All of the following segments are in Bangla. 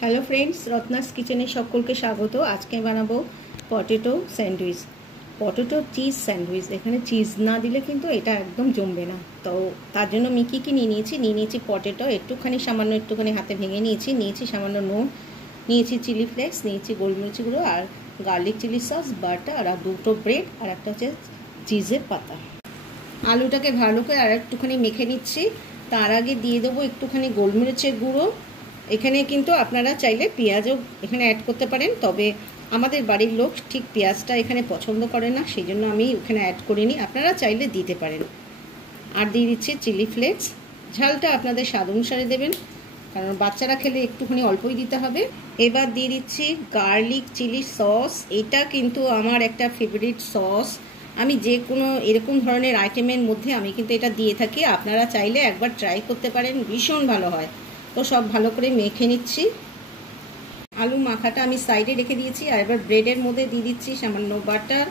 হ্যালো ফ্রেন্ডস, রত্নাস কিচেনে সকলকে স্বাগত। আজকে বানাবো potato sandwich, potato cheese sandwich. এখানে চিজ না দিলে কিন্তু এটা একদম জমবে না। তো তার জন্য আমি কী নিয়ে নিয়েছি পটেটো সামান্য একটুখানি হাতে ভেঙে নিয়েছি সামান্য নুন, নিয়েছি চিলি ফ্লেক্স, নিয়েছি গোলমরিচ গুঁড়ো আর গার্লিক চিলি সস, বাটার আর দুটো ব্রেড আর একটা হচ্ছে চিজের পাতা। আলুটাকে ভালো করে আর একটুখানি মেখে নিচ্ছি। তার আগে দিয়ে দেবো একটুখানি গোলমরিচের গুঁড়ো। এখানে কিন্তু আপনারা চাইলে পেঁয়াজও এখানে অ্যাড করতে পারেন, তবে আমাদের বাড়ির লোক ঠিক পেঁয়াজটা এখানে পছন্দ করে না, সেই জন্য আমি এখানে অ্যাড করিনি। আপনারা চাইলে দিতে পারেন। আর দিয়ে দিচ্ছি চিলি ফ্লেক্স। ঝালটা আপনাদের স্বাদ অনুসারে দেবেন, কারণ বাচ্চারা খেলে একটুখানি অল্পই দিতে হবে। এবার দিয়ে দিচ্ছি গার্লিক চিলি সস। এটা কিন্তু আমার একটা ফেভারিট সস। আমি যে কোনো এরকম ধরনের আইটেমের মধ্যে আমি কিন্তু এটা দিয়ে থাকি। আপনারা চাইলে একবার ট্রাই করতে পারেন, ভীষণ ভালো হয়। তো সব ভালো করে মেখে নিচ্ছি। আলু মাখাটা আমি সাইডে রেখে দিয়েছি। আর এবার ব্রেডের মধ্যে দিয়ে দিচ্ছি সামান্য বাটার।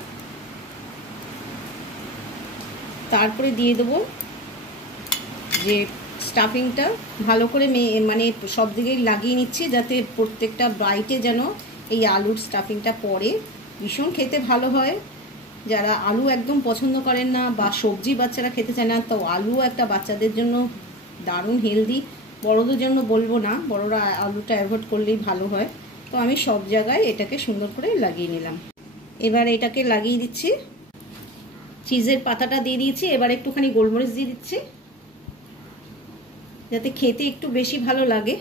তারপরে দিয়ে দেবো যে স্টাফিংটা, ভালো করে মানে সব দিকেই লাগিয়ে নিচ্ছি, যাতে প্রত্যেকটা বাইটে যেন এই আলুর স্টাফিংটা পড়ে। ভীষণ খেতে ভালো হয়। যারা আলু একদম পছন্দ করেন না বা সবজি বাচ্চারা খেতে চায় না, তো আলু একটা বাচ্চাদের জন্য দারুণ হেলদি। বড়দের জন্য বলবো না, বড়রা আলুটা অ্যাভয়েড করলেই ভালো হয়। তো আমি সব জায়গায় এটাকে সুন্দর করে লাগিয়ে নিলাম। এবার এটাকে লাগিয়ে দিচ্ছি। চিজের পাতাটা দিয়ে দিয়েছি। এবার একটুখানি গোলমরিচ দিয়ে দিচ্ছি, যাতে খেতে একটু বেশি ভালো লাগে।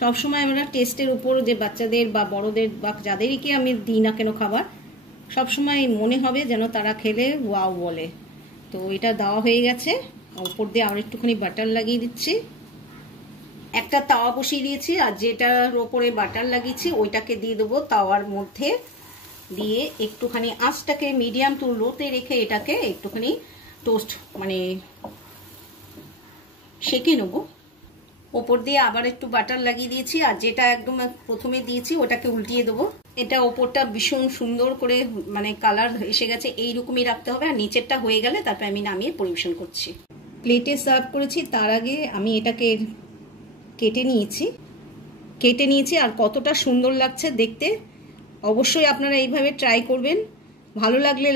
সবসময় আমরা টেস্টের উপর, যে বাচ্চাদের বা বড়দের বা যাদেরকে আমি দিই না কেন খাবার, সবসময় মনে হবে যেন তারা খেলে ওয়াও বলে। তো এটা দেওয়া হয়ে গেছে। উপর দিয়ে আর একটুখানি বাটার লাগিয়ে দিচ্ছি। একটা তাওয়া বসিয়ে দিয়েছি, আর যেটার ওপরে বাটার লাগিয়েছি ওইটাকে দিয়ে দেবো তাওয়ার মধ্যে। দিয়ে একটুখানি আঁচটাকে মিডিয়াম টু লোতে রেখে এটাকে একটুখানি টোস্ট মানে সেঁকে নেবো। ওপর দিয়ে আবার একটু বাটার লাগিয়ে দিয়েছি, আর যেটা একদম প্রথমে দিয়েছি ওটাকে উল্টিয়ে দেবো। এটা ওপরটা ভীষণ সুন্দর করে মানে কালার এসে গেছে, এইরকমই রাখতে হবে। আর নিচেরটা হয়ে গেলে তারপরে আমি নামিয়ে পরিবেশন করছি। প্লেটে সার্ভ করেছি। তার আগে আমি এটাকে কেটে নিয়েছি আর কতটা সুন্দর লাগছে দেখতে। অবশ্যই আপনারা এইভাবে ট্রাই করবেন। ভালো লাগলে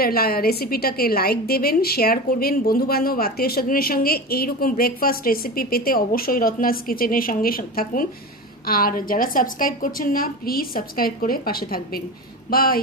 রেসিপিটাকে লাইক দেবেন, শেয়ার করবেন বন্ধুবান্ধব আত্মীয় স্বজনের সঙ্গে। এইরকম ব্রেকফাস্ট রেসিপি পেতে অবশ্যই রত্নাস কিচেনের সঙ্গে থাকুন। আর যারা সাবস্ক্রাইব করছেন না, প্লিজ সাবস্ক্রাইব করে পাশে থাকবেন। বাই।